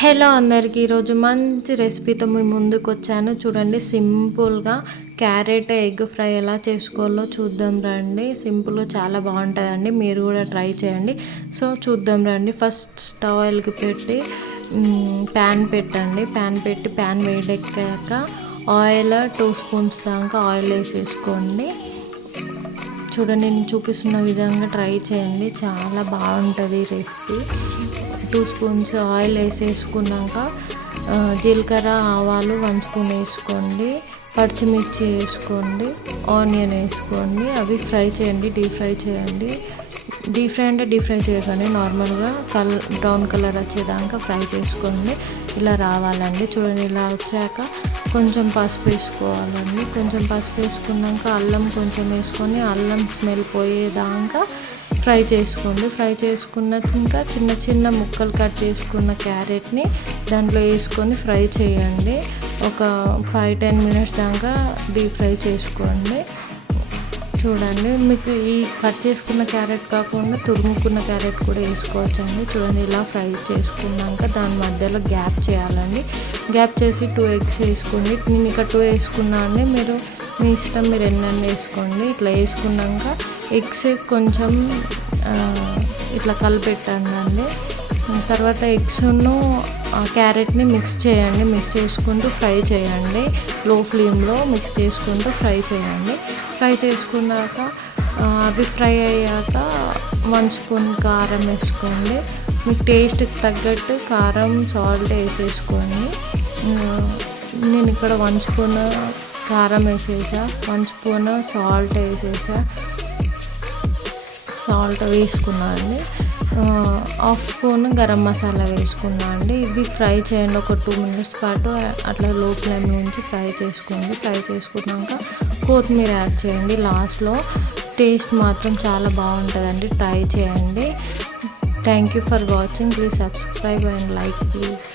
Hello అందరికీ ఈరోజు మంచి రెసిపీతో మీ ముందుకు వచ్చాను. చూడండి, సింపుల్గా క్యారెట్ ఎగ్ ఫ్రై ఎలా చేసుకోవాలో చూద్దాం రండి. సింపుల్గా చాలా బాగుంటుందండి, మీరు కూడా ట్రై చేయండి. సో చూద్దాం రండి. ఫస్ట్ స్టవ్ ఆయిల్కి పెట్టి ప్యాన్ పెట్టండి. ప్యాన్ పెట్టి ప్యాన్ వేడెక్కాక ఆయిల్ 2 స్పూన్స్ దాకా ఆయిల్ వేసేసుకోండి. చూడండి, నేను చూపిస్తున్న విధంగా ట్రై చేయండి, చాలా బాగుంటుంది రెసిపీ. 2 స్పూన్స్ ఆయిల్ వేసేసుకున్నాక జీలకర్ర ఆవాలు 1 స్పూన్ వేసుకోండి, పచ్చిమిర్చి వేసుకోండి, ఆనియన్ వేసుకోండి. అవి ఫ్రై చేయండి, డీప్ ఫ్రై చేయండి. డీప్ ఫ్రై అంటే డీప్ ఫ్రై చేయకండి, నార్మల్గా బ్రౌన్ కలర్ వచ్చేదాకా ఫ్రై చేసుకోండి. ఇలా రావాలండి. చూడండి, ఇలా వచ్చాక కొంచెం పసుపు వేసుకోవాలండి. కొంచెం పసుపు వేసుకున్నాక అల్లం కొంచెం వేసుకొని అల్లం స్మెల్ పోయేదాకా ఫ్రై చేసుకోండి. ఫ్రై చేసుకున్నాక చిన్న చిన్న ముక్కలు కట్ చేసుకున్న క్యారెట్ని దాంట్లో వేసుకొని ఫ్రై చేయండి. ఒక 5-10 మినిట్స్ దాకా డీప్ ఫ్రై చేసుకోండి. చూడండి, మీకు ఈ కట్ చేసుకున్న క్యారెట్ కాకుండా తురుముకున్న క్యారెట్ కూడా వేసుకోవచ్చండి. చూడండి, ఇలా ఫ్రై చేసుకున్నాక దాని మధ్యలో గ్యాప్ చేయాలండి. గ్యాప్ చేసి 2 ఎగ్స్ వేసుకోండి. నేను ఇక్కడ 2 వేసుకున్నాను, మీరు మీ ఇష్టం, మీరు ఎన్నెన్ని వేసుకోండి. ఇట్లా వేసుకున్నాక ఎగ్స్ కొంచెం ఇట్లా కలిపెట్టండి. తర్వాత ఎగ్స్ను క్యారెట్ని మిక్స్ చేయండి. మిక్స్ చేసుకుంటూ ఫ్రై చేయండి. లో ఫ్లేమ్లో మిక్స్ చేసుకుంటూ ఫ్రై చేయండి. ఫ్రై చేసుకున్నాక అవి ఫ్రై అయ్యాక 1 స్పూన్ కారం వేసుకోండి. మీకు టేస్ట్కి తగ్గట్టు కారం, సాల్ట్ వేసేసుకోండి. నేను ఇక్కడ 1 స్పూన్ కారం వేసేసా, 1 స్పూన్ సాల్ట్ వేసేసా. సాల్ట్ వేసుకున్నా అండి. 1/2 స్పూన్ గరం మసాలా వేసుకున్నా అండి. ఇవి ఫ్రై చేయండి, ఒక 2 మినిట్స్ పాటు అట్లా లో ఫ్లేమ్ నుంచి ఫ్రై చేసుకోండి. ఫ్రై చేసుకున్నాక కొత్తిమీర యాడ్ చేయండి లాస్ట్లో. టేస్ట్ మాత్రం చాలా బాగుంటుందండి, ట్రై చేయండి. Thank you for watching. Please subscribe and like please.